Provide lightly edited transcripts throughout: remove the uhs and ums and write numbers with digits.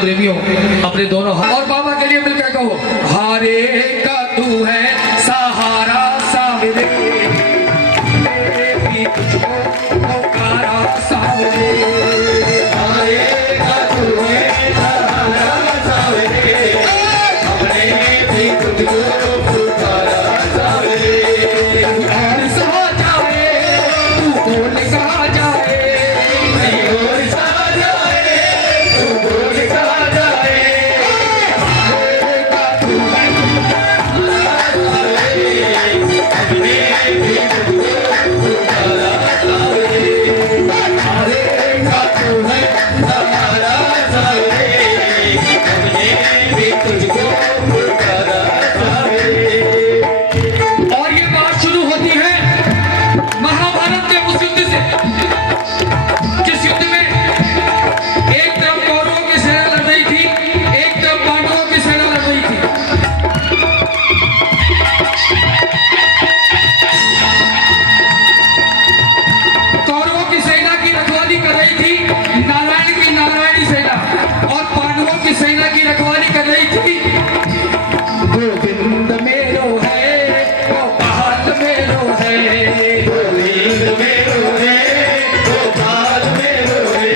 प्रेमियों अपने दोनों हाथ और बाबा के लिए मिलकर कहो, हारे का तू है सहारा सावरे, भी तुझको पुकारा सावरे, हारे का तू है सहारा सावरे, हमने भी तुझको पुकारा सावरे, और सहा जाए तू बोल कहा जाए, और सहा जाए तू बोल कहा जाए, हारे का तू है सहारा सावरे, हमने भी तुझको पुकारा सावरे, हारे का तू है सहारा सावरे, हमने भी तुझको पुकारा सावरे। और ये बात शुरू होती है महाभारत के उस युद्ध से, जिस युद्ध में एक तरफ कौरवों की सेना लड़ रही थी, एक तरफ पांडवों की सेना लड़ रही थी। कौरवों की सेना की रखवाली कर रही थी नारायण की नारायणी सेना, और पांडवों की सेना की रखवाली कर रही थी गोविंद मेरो है, गोपाल मेरो है, गोविंद मेरो है, गोपाल मेरो है,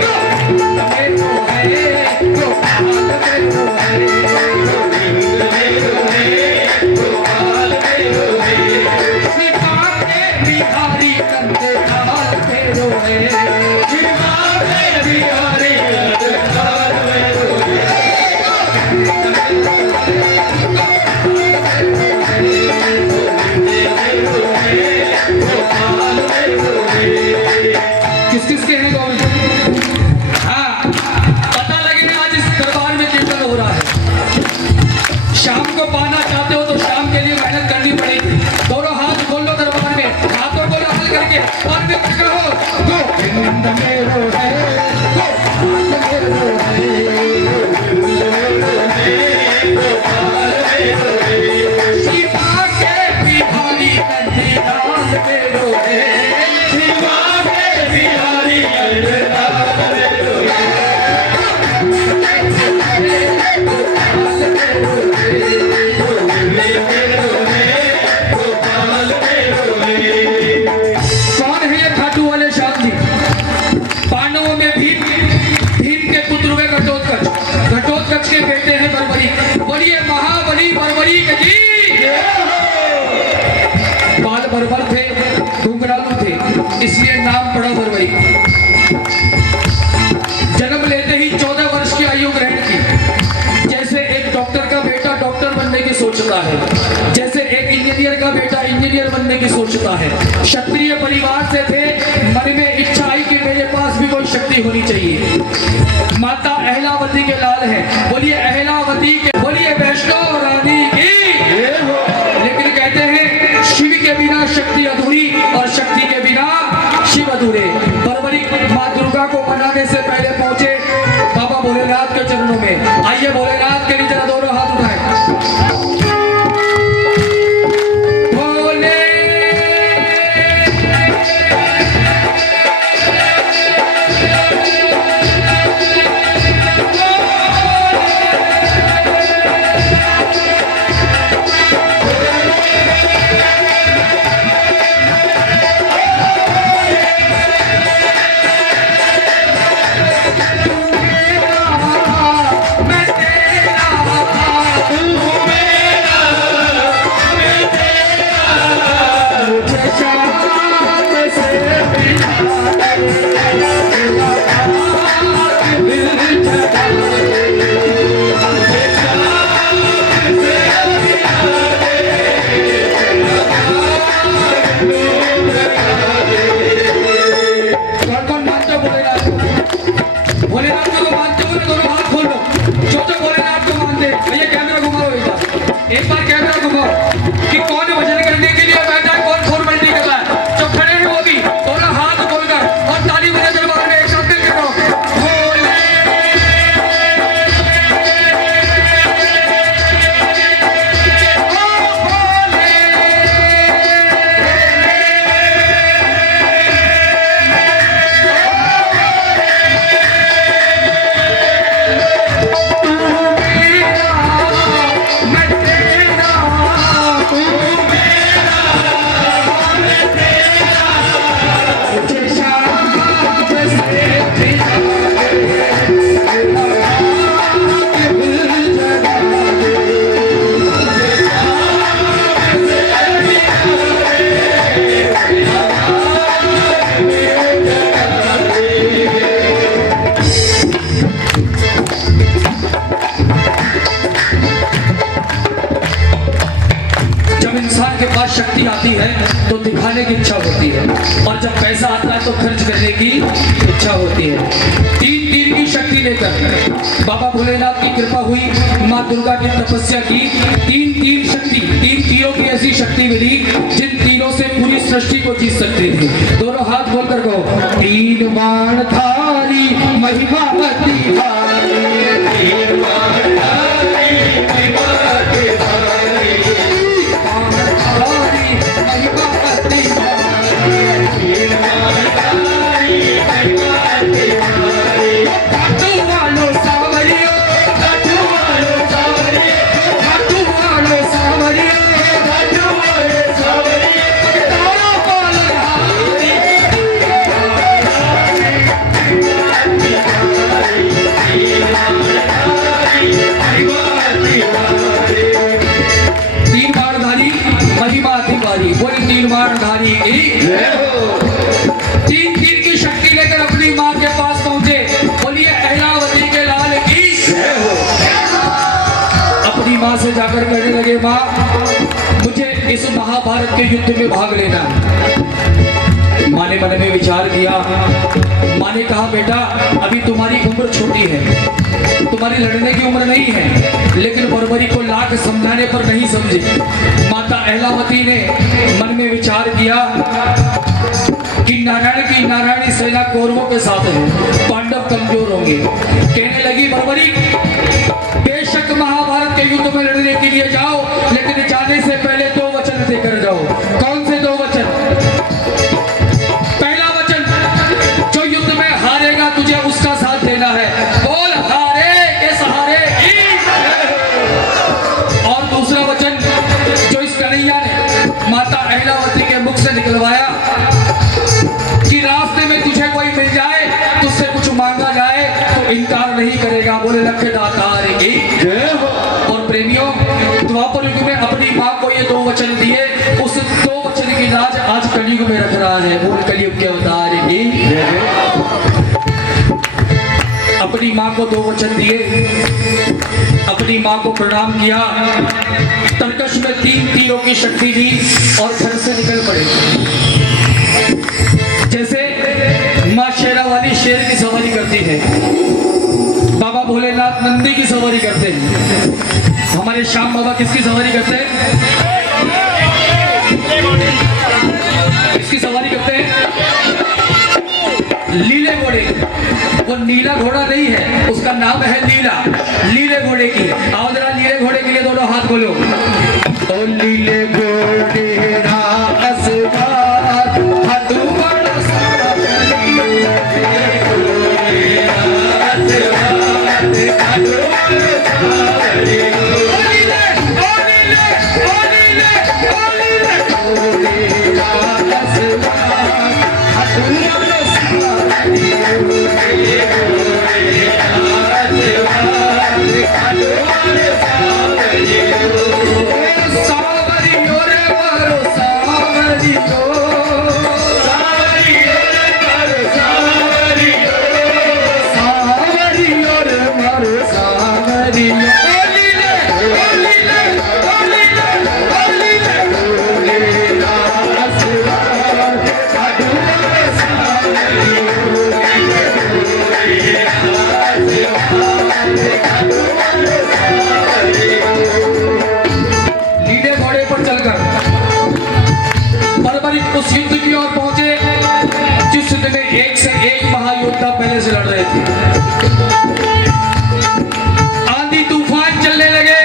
गोविंद मेरो है, गोपाल मेरो है, गोविंद मेरो है, गोपाल मेरो है, श्रीकांते बिहारी कंते काल मेरो है, श्रीकांते बिहारी कंते काल मेरो है, किस किस के हैं गोविंद? हाँ, पता लगे आज इस दरबार में कीर्तन हो रहा है। शाम को पाना चाहते हो तो शाम के लिए मेहनत करनी पड़ेगी। दोनों हाथ खोल लो दरबार में, हाथों को लाल करके और फिर कहो गोविंद मेरो है, गोपाल मेरो है, गोविंद मेरो है, गोपाल मेरो है, सीता के बिहारी कंदी लाल मेरो है, सीता के बिहारी कंदी लाल मेरो है, गोपाल मेरो है, गोविंद मेरो है, गोपाल मेरो है। कौन है ये खाटू वाले श्याम जी? पांडवों में भीम, भीम के पुत्र हुए घटोत्कच, घटोत्कच के बेटे हैं बर्बरी। बोलिए महाबली बर्बरी के जी। बाल बर्बर थे, घुंघरालू थे, इसलिए नाम पड़ा बर्बरी। जन्म लेते ही 14 वर्ष की आयु ग्रहण की। जैसे एक डॉक्टर का बेटा डॉक्टर बनने की सोचता है, जैसे एक इंजीनियर का बेटा इंजीनियर बनने की सोचता है। क्षत्रिय परिवार से थे, मन में इच्छा आई कि मेरे पास भी कोई शक्ति होनी चाहिए। माता अहलावती के लाल हैं, बोलिए अहलावती के, बोलिए वैष्णो रानी की। लेकिन कहते हैं शिव के बिना शक्ति अधूरी और शक्ति के बिना शिव अधूरे। बर्बरी माँ दुर्गा को मनाने से पहले पहुंचे बाबा भोलेनाथ के चरणों में। आइए भोलेनाथ के लिए जरा दोनों हाथ उठाएं। भोले मैं तेरा, तू मेरा शक्ति आती है तो दिखाने की इच्छा होती है, और जब पैसा आता है तो खर्च करने की इच्छा होती है। तीन तीर की शक्ति लेकर बाबा भोलेनाथ की कृपा हुई, माँ दुर्गा की तपस्या की, तीन शक्ति, तीन तीरों की ऐसी शक्ति मिली जिन तीरों से पूरी सृष्टि को जीत सकती थी। दोनों हाथ बोलकर कहो, तीन बाण धारी महिमा अति भारी, तीन बाण धारी महिमा अति भारी, बाण धारी महिमा अति भारी, तीन बाण धारी महिमा अति भारी। घाटू वालो सावरियो, घाटू वालो सावरियो, घाटू वालो सावरियो, घाटू वालो सावरियो, तारो पालनहारी, तीन बाणधारी महिमा अति भारी। बोली तीन बाणधारी की तीन तीर की शक्ति लेकर अपनी माँ के पास पहुंचे। बोलिए अहलावती के लाल की। अपनी माँ से जाकर कहने लगे, माँ मुझे इस महाभारत के युद्ध में भाग लेना है। माँ ने मन में विचार किया। माँ ने कहा, बेटा अभी तुम्हारी उम्र छोटी है, तुम्हारी लड़ने की उम्र नहीं है, लेकिन बर्बरी को लाख समझाने पर नहीं समझी। माता अहलावती ने मन में विचार किया कि नारायण की नारायणी सेना कौरवों के साथ है, पांडव कमजोर होंगे। कहने लगी, बर्बरी बेशक महाभारत के युद्ध में लड़ने के लिए जाओ, लेकिन जाने से पहले दो वचन देकर जाओ। कौन से दो वचन? पहला वचन, जो युद्ध में हारेगा तुझे उसका साथ देना है। बोल हारे के सहारे की। और दूसरा वचन जो इस कन्हैया ने माता अहलावती के मुख से निकलवाया कि रास्ते में तुझे कोई मिल जाए, तुझसे कुछ मांगा जाए तो इनकार नहीं करेगा। बोले लख दातार की। और प्रेमियों, द्वापर युग में अपनी माँ को ये दो वचन दिए, उस दो वचन की लाज आज कलयुग में रख रहा है। बोल कलयुग के अवतार की। अपनी माँ को दो वचन दिए, अपनी माँ को प्रणाम किया, तरकश में तीन तीरों की शक्ति दी और घर से निकल पड़े। जैसे माँ शेरावाली शेर की सवारी करती है, बाबा भोलेनाथ नंदी की सवारी करते हैं, हमारे श्याम बाबा किसकी सवारी करते हैं? किसकी सवारी करते हैं? लीले घोड़े। वो नीला घोड़ा नहीं है, उसका नाम है लीला, लीले घोड़े की। आओ जरा लीले घोड़े के लिए दोनों हाथ बोलो। ओ लीले घोड़े उस युद्ध की ओर पहुंचे जिस युद्ध में एक से एक महायोद्धा पहले से लड़ रहे थे। आंधी तूफान चलने लगे,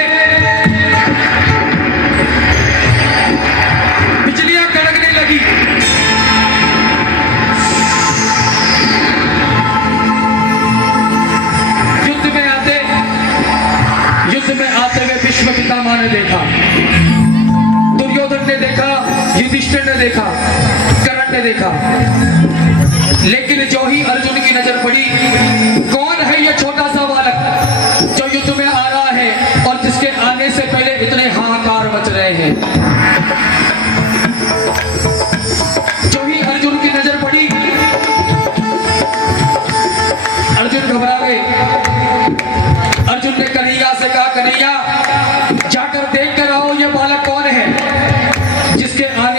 बिजलियां कड़कने लगी। युद्ध में आते हुए भीष्म पितामह ने देखा, दुर्योधन ने देखा, युधिष्ठिर ने देखा, कर्ण ने देखा, लेकिन जो ही अर्जुन की नजर पड़ी, कौन है ये छोटा सा बालक जो युद्ध में आ रहा है और जिसके आने से पहले इतने हाहाकार मच रहे हैं। जो ही अर्जुन की नजर पड़ी, अर्जुन घबरा गए। अर्जुन ने कन्हैया से कहा, कन्हैया जाकर देख कर आओ ये बालक कौन है जिसके आने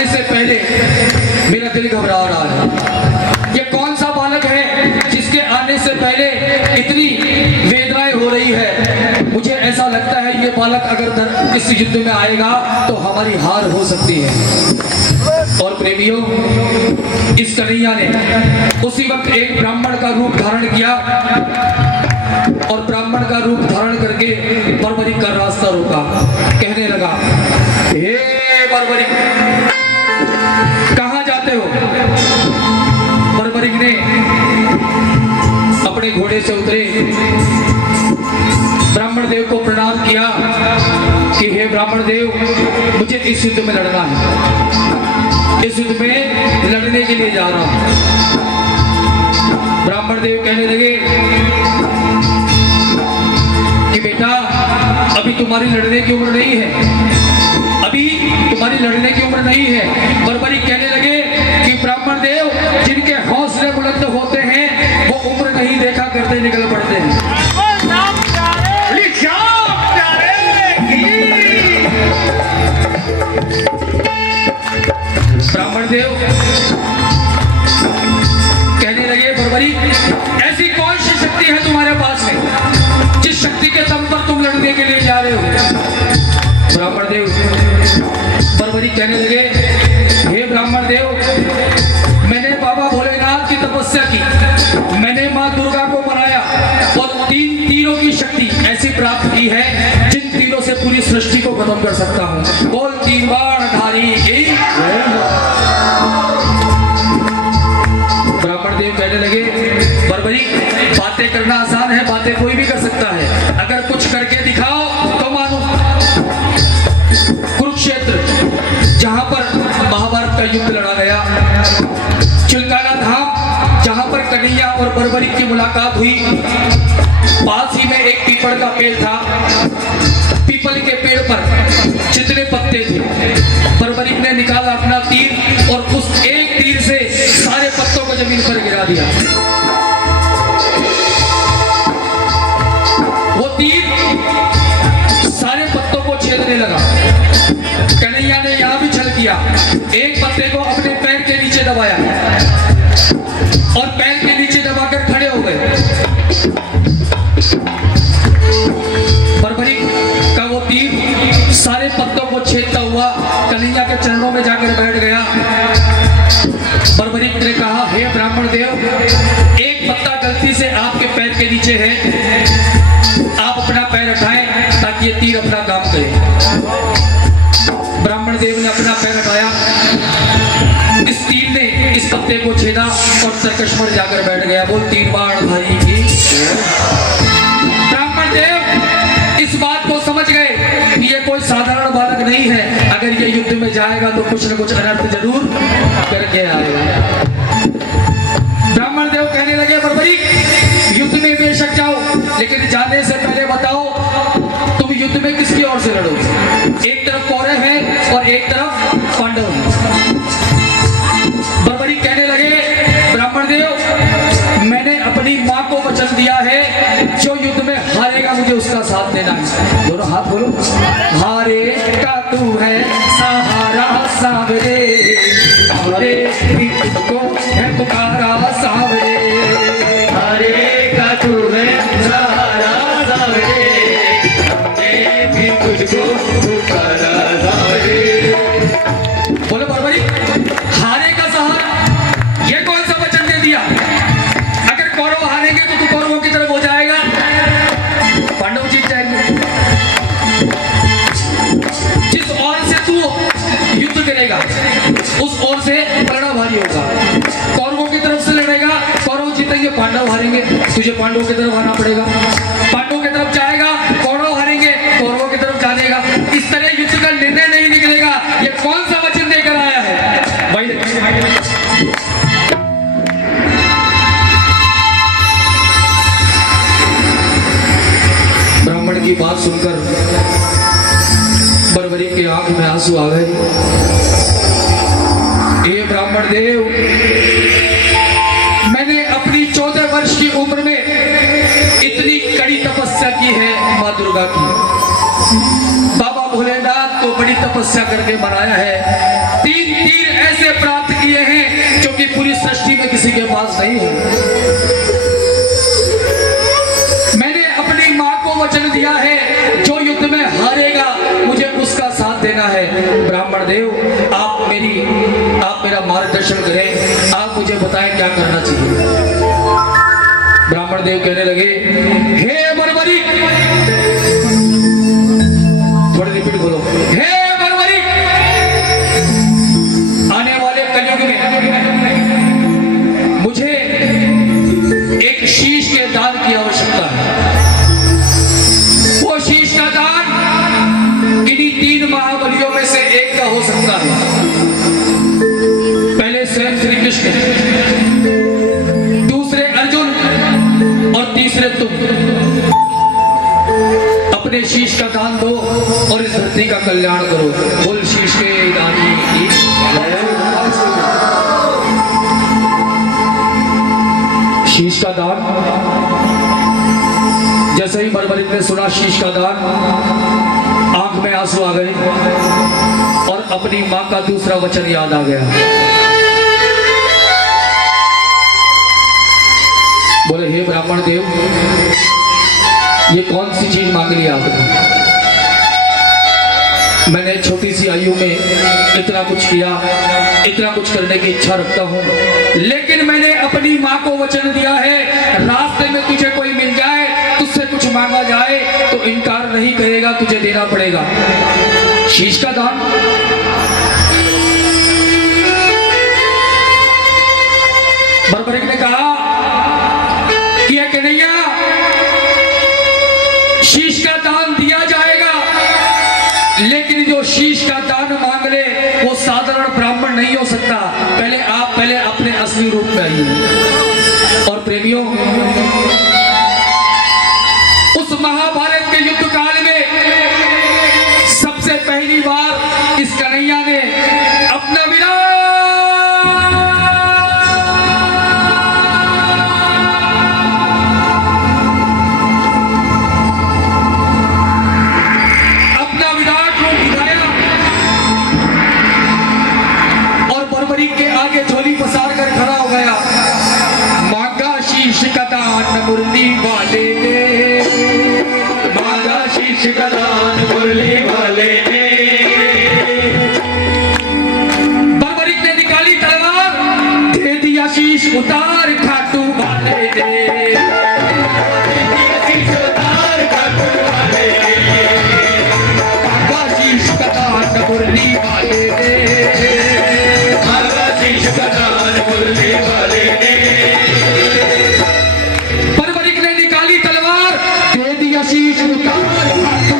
मुझे ऐसा लगता है ये बालक अगर इस युद्ध में आएगा तो हमारी हार हो सकती है। और प्रेमियों, इस कन्हैया ने उसी वक्त एक ब्राह्मण का रूप धारण किया और ब्राह्मण का रूप धारण करके बर्बरिक का रास्ता रोका। कहने लगा, हे बर्बरिक, कहां जाते हो? बर्बरिक ने अपने घोड़े से उतरे, ब्राह्मण देव को प्रणाम किया कि हे ब्राह्मण देव, मुझे इस युद्ध में लड़ना है, इस युद्ध में लड़ने के लिए जा रहा हूं। ब्राह्मण देव कहने लगे कि बेटा, अभी तुम्हारी लड़ने की उम्र नहीं है, अभी तुम्हारी लड़ने की उम्र नहीं है। बर्बरिक कहने लगे कि ब्राह्मण देव, जिनके हौसले बुलंद होते हैं वो उम्र नहीं देखा करते निकल पड़ते हैं। ब्राह्मण देव कहने लगे, बर्बरिक, ऐसी कौन सी शक्ति है तुम्हारे पास में जिस शक्ति के दम पर तुम लड़ने के लिए जा रहे हो? ब्राह्मण देव बर्बरिक कहने लगे, हे ब्राह्मण देव, मैंने बाबा भोलेनाथ की तपस्या की, मैंने माँ दुर्गा को मनाया और 3 तीरों की शक्ति ऐसी प्राप्त की है जिन तीरों से पूरी सृष्टि को खत्म कर सकता हूँ। बोल तीर बाणधारी की। ब्राह्मण देव कहने लगे, बर्बरिक, बातें करना आसान है, बातें कोई भी कर सकता है, अगर कुछ करके दिखाओ तो मानो। कुरुक्षेत्र, जहां पर महाभारत का युद्ध लड़ा गया, चिलकाना धाम, जहां पर कन्हैया और बर्बरिक की मुलाकात हुई, पास ही में एक पीपल का पेड़ था। पीपल के पेड़ पर जितने पत्ते थे, बर्बरिक ने निकाला अपना तीर और उस एक तीर से सारे पत्तों को जमीन पर गिरा दिया। वो तीर सारे पत्तों को छेदने लगा। कन्हैया ने यहां भी छल किया, एक पत्ते को अपने पैर के नीचे दबाया और पैर के नीचे दबाकर खड़े हो गए। बर्बरिक का वो तीर सारे पत्तों को छेदता हुआ कन्हैया के चरणों में जाकर बैठ गया। बर्बरिक ने कहा, हे ब्राह्मण देव, एक पत्ता गलती से आपके पैर के नीचे है, आप अपना पैर उठाएं ताकि ये तीर अपना काम करे। ब्राह्मण देव ने अपना पैर उठाया, इस तीर ने इस पत्ते को छेदा और तरकश पर जाकर बैठ गया। बोल तीर बाणधारी की। ब्राह्मण देव इस बात को समझ गए कि ये कोई साधारण बालक नहीं है, अगर ये युद्ध में जाएगा तो कुछ न कुछ अनर्थ जरूर करके आएगा। ब्राह्मण देव कहने लगे, बर्बरिक, युद्ध में बेशक जाओ, लेकिन जाने से पहले बताओ तुम युद्ध में किसकी ओर से लड़ोगे? एक तरफ कौरव है और एक तरफ पांडव है। बर्बरिक कहने लगे, ब्राह्मण देव, मैंने अपनी माँ को वचन दिया है, जो युद्ध में हारेगा मुझे उसका साथ देना है। दोनों हाथ बोलो। हारेगा तू है सहारा सावरे, हारे भी तुझको है पुकारा सावरे, हारेगा तू है सहारा सावरे, मैं भी तुझको पुकारा सावरे। बोलो बर्बरिक, हारे का सहारा, ये कौन सा वचन दे दिया? अगर कौरव हारेंगे तो तू कौरवों की तरफ हो जाएगा, पांडव जीत जाएंगे। जिस ओर से तू युद्ध करेगा उस ओर से पलड़ा भारी होगा। कौरवों की तरफ से लड़ेगा, कौरव जीतेंगे, पांडव हारेंगे, तुझे पांडवों की तरफ आना पड़ेगा। पांडवों की तरफ जाएगा, कौरव हारेंगे, कौरवों की तरफ जानेगा। इस तरह युद्ध का निर्णय नहीं निकलेगा। ये कौन सा वचन देकर आया है भाई? ब्राह्मण की बात सुनकर बर्बरिक की आंख में आंसू आ गए। हे ब्राह्मण देव, मैंने अपनी 14 वर्ष की उम्र में इतनी कड़ी तपस्या की है माँ दुर्गा की। बाबा भोलेनाथ को बड़ी तपस्या करके बनाया है। 3 तीर ऐसे प्राप्त किए हैं जो कि पूरी सृष्टि में किसी के पास नहीं है। मैंने अपनी माँ को वचन दिया है, जो युद्ध में हारेगा मुझे उसका साथ देना है। ब्राह्मण देव आप मेरा मार्गदर्शन करें, आप मुझे बताएं क्या करना चाहिए। ब्राह्मण देव कहने लगे, हे बर्बरी, थोड़ी रिपीट बोलो, हे बर्बरी, आने वाले कलयुग में मुझे एक शीश के दान की आवश्यकता है। वो शीश का दान इन्हीं 3 महाबलियों में से एक का हो सकता है। पहले स्वयं श्री कृष्ण, दूसरे अर्जुन और तीसरे तुम। अपने शीश का दान दो और इस धरती का कल्याण करो। बोल शीश के दानी की शीश का दान। जैसे ही बर्बरिक ने सुना शीश का दान, आंख में आंसू आ गए और अपनी मां का दूसरा वचन याद आ गया। बोले, हे ब्राह्मण देव, ये कौन सी चीज मांग ली आपने? मैंने छोटी सी आयु में इतना कुछ किया, इतना कुछ करने की इच्छा रखता हूँ, लेकिन मैंने अपनी माँ को वचन दिया है, रास्ते में तुझे कोई मिल जाए, तुझसे कुछ मांगा जाए तो इनकार नहीं करेगा, तुझे देना पड़ेगा शीश का दान। बर्बरिक ने कहा कि कन्हैया, शीश का दान दिया जाएगा, लेकिन जो शीश का दान मांग ले वो साधारण ब्राह्मण नहीं हो सकता। पहले अपने असली रूप में आइए। और प्रेमियों, उस महाभारत के युद्ध काल में सबसे पहली बार इस कन्हैया ने अपना विराट रूप दिखाया और बर्बरी के आगे झोली पसार कर खड़ा हो गया। मांगा शीश का दान मुरली वाले ने, मांगा शीश का दान मुरली वाले ने। बर्बरिक ने निकाली तलवार, दे दिया शीश उतार खाटू वाले ने। शीश उतार खाटू वाले ने। मांगा शीश का दान मुरली वाले ने, मांगा शीश का दान मुरली वाले ने। बर्बरिक ने निकाली तलवार, दे दिया शीश उतार खाटू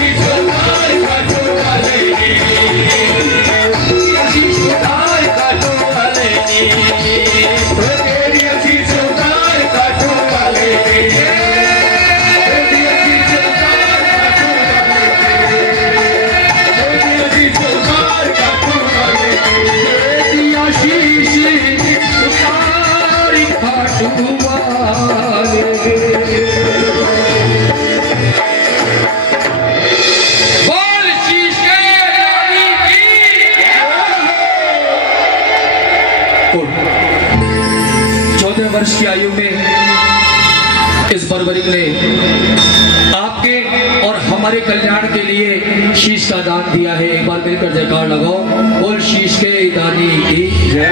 शीश उतार खाटू वाले ने। शीश उतार खाटू वाले ने। तेरी शीश उतार खाटू वाले ने। तेरी शीश उतार खाटू वाले ने। दिया शीश उतार खाटू वाले। बोल शीश के रानी की। 14 वर्ष की आयु में इस बर्बरिक ने आपके और हमारे कल्याण के लिए शीश का दान दिया है। एक बार मिलकर जयकार लगाओ, बोल शीश के दानी की जय।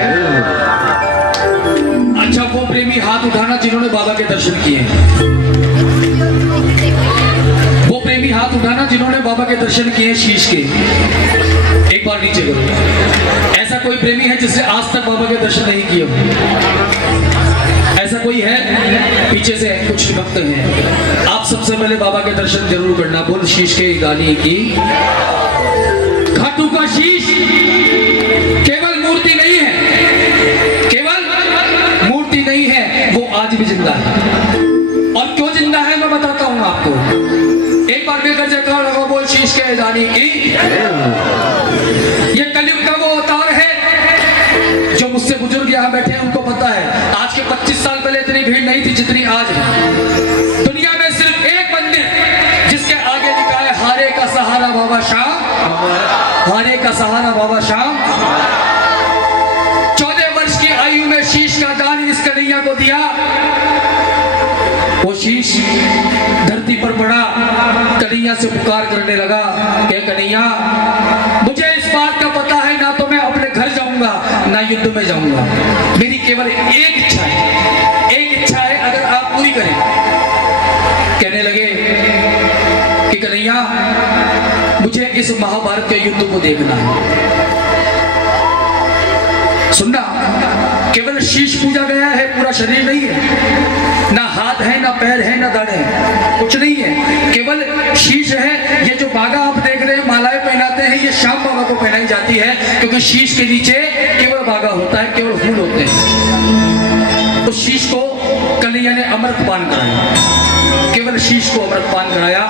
अच्छा, वो प्रेमी हाथ उठाना जिन्होंने बाबा के दर्शन किए हैं। वो प्रेमी हाथ उठाना जिन्होंने बाबा के दर्शन किए शीश के। एक बार नीचे करो। ऐसा कोई प्रेमी है जिसने आज तक बाबा के दर्शन नहीं किए हो? ऐसा कोई है? पीछे से कुछ भक्त हैं। आप सबसे पहले बाबा के दर्शन जरूर करना। बोल शीश के दानी की। खाटू का शीश केवल मूर्ति नहीं है, केवल मूर्ति नहीं है, वो आज भी जिंदा है। और क्यों जिंदा है मैं बताता हूं आपको। एक बार मिलकर जयकार लगाओ, बोल शीश के दानी की। ये कलयुग का वो अवतार है। जो मुझसे बुजुर्ग यहाँ बैठे हैं उनको पता है, आज के 25 साल पहले इतनी भीड़ नहीं थी जितनी आज है। दुनिया में सिर्फ एक मंदिर जिसके आगे लिखा है हारे का सहारा बाबा श्याम, हारे का सहारा बाबा श्याम। 14 वर्ष की आयु में शीश का दान इस कन्हैया को दिया। कन्हैया से पुकार करने लगा कि कन्हैया, मुझे इस बात का पता है ना तो मैं अपने घर जाऊंगा ना युद्ध में जाऊंगा। मेरी केवल एक इच्छा है, अगर आप पूरी करें। कहने लगे कि कन्हैया, मुझे इस महाभारत के युद्ध को देखना है। सुनना, केवल शीश पूजा गया है, पूरा शरीर नहीं है, ना हाथ है, ना पैर है, ना धड़ है, कुछ नहीं है, केवल शीश है। ये जो बागा आप देख रहे हैं, मालाएं पहनाते हैं, ये श्याम बाबा को पहनाई जाती है, क्योंकि शीश के नीचे केवल बागा होता है, केवल फूल होते हैं। तो शीश को कन्हैया ने अमृत पान कराया, केवल शीश को अमृत पान कराया।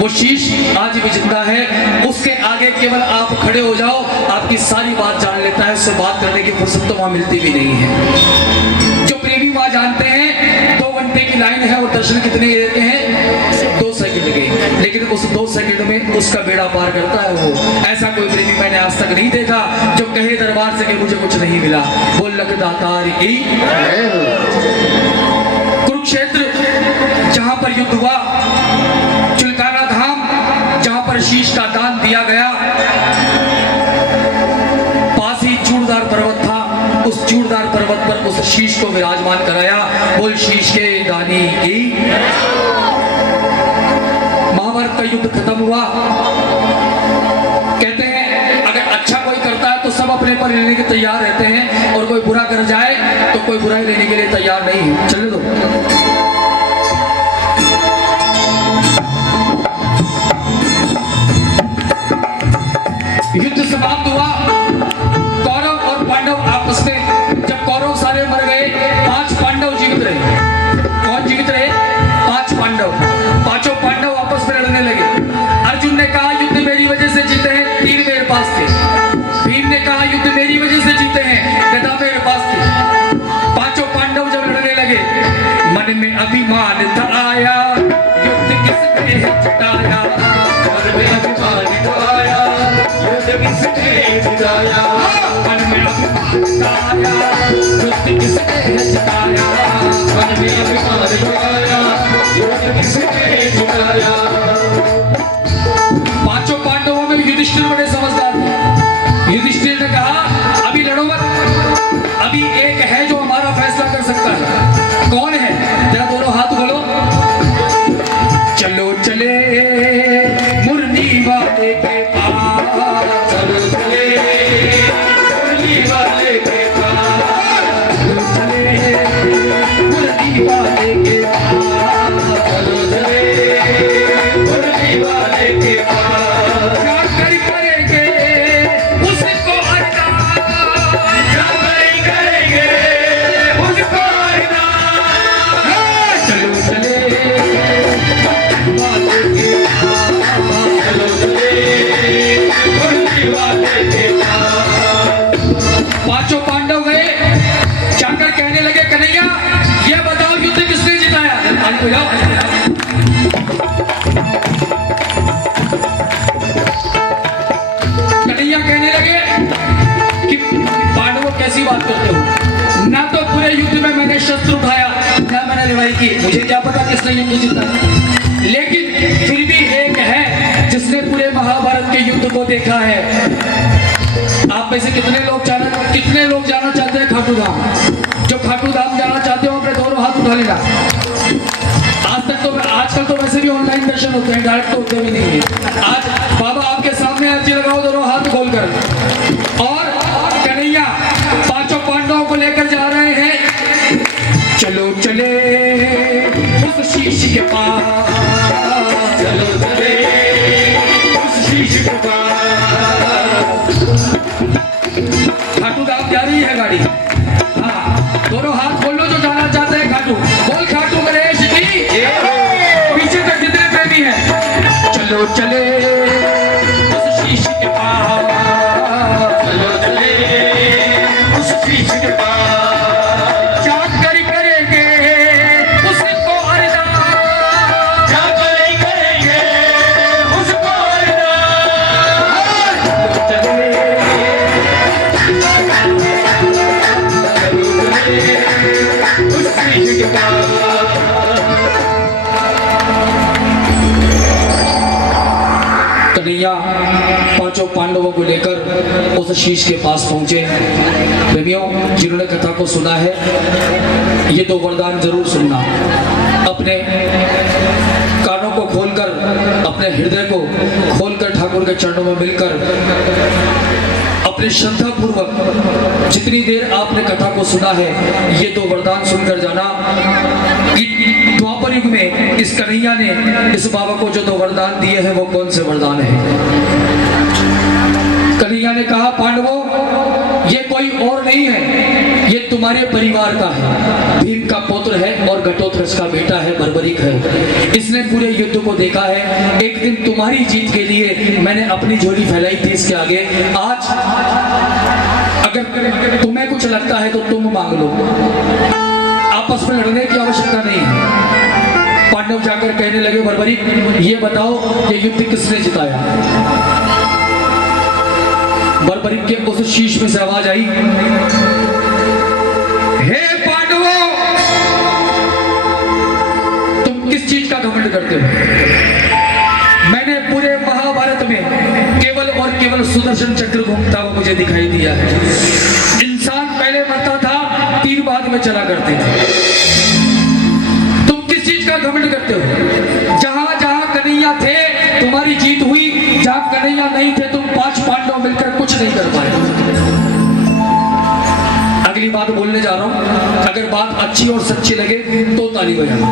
वो शीश आज भी जिंदा है, उसके आगे केवल आप खड़े हो जाओ, आपकी सारी बात जान लेता है, उससे बात करने की फुर्सत तो वहां मिलती भी नहीं है। जो प्रेमी वहां जानते हैं 2 घंटे की लाइन है और दर्शन कितने देते हैं, 2 सेकंड के, लेकिन उस 2 सेकंड में उसका बेड़ा पार करता है वो। ऐसा कोई प्रेमी मैंने आज तक नहीं देखा जो कहे दरबार से कि मुझे कुछ नहीं मिला। बोल लख दातार की। कुरुक्षेत्र जहां पर युद्ध हुआ, चुलकाना धाम जहां पर शीश का दान दिया गया, पास ही चूड़दार पर्वत था, उस चूड़दार पर्वत पर उस शीश को विराजमान कराया। बोल शीश के दानी की। महाभारत का युद्ध खत्म हुआ। कहते हैं अगर अच्छा कोई करता है तो सब अपने पर लेने के तैयार रहते हैं, और कोई बुरा कर जाए तो कोई बुराई लेने के लिए तैयार नहीं है। चले दो। युद्ध समाप्त हुआ। कौरव और पांडव आपस में, जब कौरव सारे मर गए, 5 पांडव जीवित रहे। कौन जीवित रहे? 5 पांडव। पांचों पांडव आपस में लड़ने लगे। अर्जुन ने कहा युद्ध मेरी वजह से जीते हैं, तीर मेरे पास थे। भीम ने कहा युद्ध मेरी वजह से जीते हैं, गदा मेरे पास थी। पांचों पांडव जब लड़ने लगे, मन में अभिमान था आया, युद्ध किसने जिताया, मन में अभिमान आया, युद्ध किसने जिताया, मन में अभिमान आया, युद्ध किसने जिताया, मन में अभिमान आया, युद्ध किसने जिताया। पांचों पांडवों में युधिष्ठिर बड़े समझदार थे। युधिष्ठिर ने कहा अभी लड़ो मत, अभी एक है जो हमारा फैसला कर सकता है। कौन है? जरा दोनों हाथ खोलो। चलो चले मुरली वाले के पास, चलो चले मुरली वाले के पास, चलो चले मुरली वाले के पास, चलो चले मुरली वाले के पास। क्या करेंगे उसको अरदास, क्या करेंगे उसको अरदास। चलो चले वाले के पास, चलो चले मुरली वाले के पास। पांचों पांडव गए, जाकर कहने लगे कन्हैया ये बताओ युद्ध किसने जिताया। आगे हो जाओ। कन्हैया कहने लगे कि पांडवों कैसी बात करते हो, ना तो पूरे युद्ध में मैंने शस्त्र उठाया, ना मैंने लड़ाई की, मुझे क्या पता किसने युद्ध जीता। लेकिन फिर भी एक है जिसने पूरे महाभारत के युद्ध को देखा है। आप में से कितने लोग जाना चाहते हैं खाटू धाम? जो खाटू धाम जाना चाहते हो अपने दोनों हाथ उठा लेना। आजकल तो वैसे भी ऑनलाइन दर्शन होते हैं, डायरेक्ट तो होते भी नहीं है। आज बाबा आपके सामने अर्जी लगाओ दोनों हाथ खोलकर, और कन्हैया पांचों पांडवों को लेकर जा रहे हैं। चलो चले उस शीश के पास, चलो चले उस शीश के पास। खाटू धाम जा रही है गाड़ी। हाँ, दोनों हाथ खोल लो जो जाना चाहते हैं खाटू। बोल खाटू गणेश की। पीछे तक जितने प्रेमी हैं, चलो चले उस शीश के पास, चलो चले उस शीश के पास। जाकर करेंगे उसको अरदास, कन्हैया पांचों पांडवों को लेकर उस शीश के पास पहुंचे। प्रेमियों, जिन्होंने कथा को सुना है ये दो वरदान जरूर सुनना। अपने कानों को खोलकर, अपने हृदय को खोलकर ठाकुर के चरणों में मिलकर अपने श्रद्धा पूर्वक जितनी देर आपने कथा को सुना है ये दो वरदान सुनकर जाना कि द्वापर युग में इस कन्हैया ने इस बाबा को जो दो वरदान दिए हैं वो कौन से वरदान है। कन्हैया ने कहा, पांडवों ये कोई और नहीं है, ये तुम्हारे परिवार का है। भीम का पुत्र है और घटोत्कच का बेटा है, बर्बरीक है। इसने पूरे युद्ध को देखा है। एक दिन तुम्हारी जीत के लिए मैंने अपनी झोली फैलाई थी इसके आगे। आज अगर तुम्हें कुछ लगता है तो तुम मांग लो, आपस में लड़ने की आवश्यकता नहीं है। पांडव जाकर कहने लगे, बर्बरीक ये बताओ ये युद्ध किसने जिताया। बर्बरीक के उस शीश में से आवाज आई, हे पांडवों तुम किस चीज का घमंड करते हो। मैंने पूरे महाभारत में केवल और केवल सुदर्शन चक्र घूमता हुआ मुझे दिखाई दिया है। इंसान पहले मरता था, तीर बाद में चला करते थे। तुम किस चीज का घमंड करते हो। जहां जहां कन्हैया थे तुम्हारी जीत हुई, जहां कन्हैया नहीं थे तुम पांच पांडव मिलकर कुछ नहीं कर पाए। अगली बात बोलने जा रहा हूं, अगर बात अच्छी और सच्ची लगे तो ताली बजाना।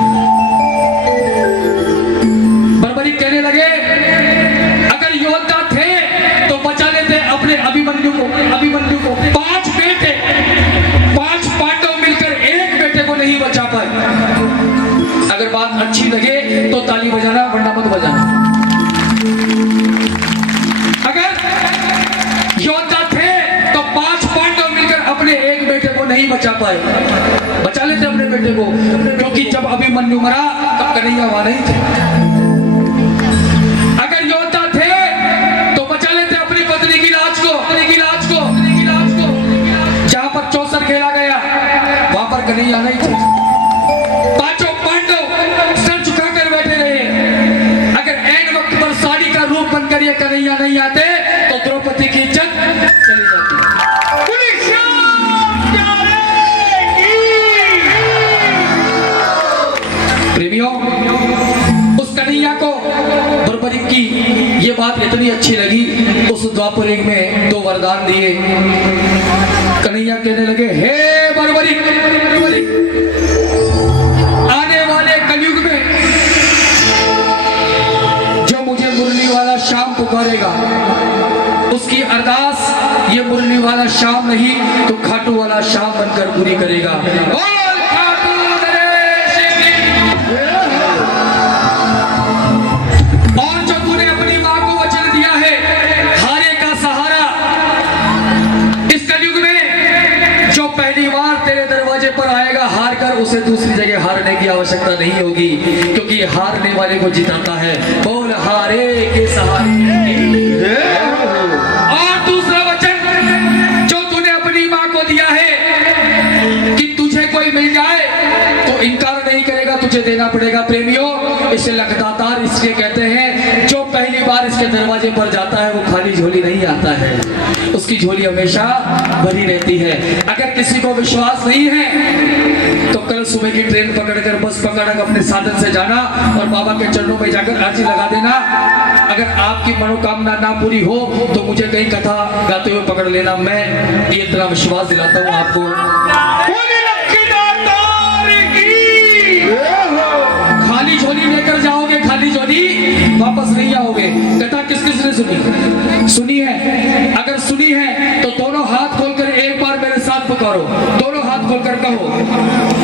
बर्बरीक कहने लगे, अगर योद्धा थे तो बचा लेते अपने अभिमन्यु को। पांच बेटे, पांच पांडव मिलकर एक बेटे को नहीं बचा पाए। अगर बात अच्छी लगे तो ताली बजाना, वरना मत बजाना। अगर योद्धा थे तो पांच पांडव मिलकर अपने एक बेटे को नहीं बचा पाए। बचा लेते अपने बेटे को, क्योंकि जब अभिमन्यु मरा तब कन्हैया वहां नहीं थे। अगर योद्धा थे तो बचा लेते अपनी पत्नी की लाज को। जहां पर चौसर खेला गया वहां पर कन्हैया नहीं थे। पांचों पांडव सर झुकाकर बैठे रहे। अगर ऐन वक्त पर साड़ी का रूप बनकर ये कन्हैया नहीं आते तो द्रौपदी की इज्जत चली जाती। प्रेमियों, उस कन्हैया को बर्बरीक की ये बात इतनी अच्छी लगी, उस द्वापर युग में दो वरदान दिए। कन्हैया कहने लगे, हे बर्बरीक, आने वाले कलयुग में जो मुझे मुरली वाला श्याम पुकारेगा उसकी अरदास ये मुरली वाला श्याम नहीं तो खाटू वाला श्याम बनकर पूरी करेगा। और जो तूने अपनी मां को वचन दिया है हारे का सहारा, इस कलयुग में जो पहली बार तेरे दरवाजे पर आएगा हार कर, उसे दूसरी जगह हारने की आवश्यकता नहीं होगी, क्योंकि हारने वाले को जिताता है। बोल हारे के सहारे। और दूसरा वचन जो तूने अपनी मां को दिया है कि तुझे कोई मिल जाए तो इनकार नहीं करेगा, तुझे देना पड़ेगा। प्रेमियों, इसे लखदातार इसलिए कहते हैं, जो पहली बार इसके दरवाजे पर जाता है वो खाली झोली नहीं आता है, उसकी झोली हमेशा भरी रहती है। अगर किसी को विश्वास नहीं है तो कल सुबह की ट्रेन पकड़कर, बस पकड़कर अपने साधन से जाना और बाबा के चरणों में जाकर अर्जी लगा देना। अगर आपकी मनोकामना ना पूरी हो तो मुझे कहीं कथा गाते हुए पकड़ लेना। मैं ये इतना विश्वास दिलाता हूँ आपको। खाली झोली लेकर जाओगे, खाली झोली वापस नहीं आओगे। कथा किस किस ने सुनी है? अगर सुनी है तो दोनों हाथ खोलकर एक बार मेरे साथ पुकारो। दोनों हाथ खोलकर कहो,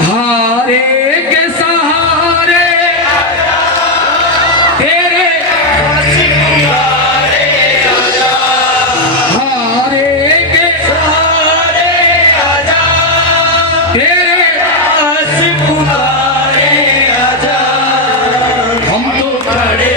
हारे के सहारे तेरे, हारे के सहारे तेरे हम तो खड़े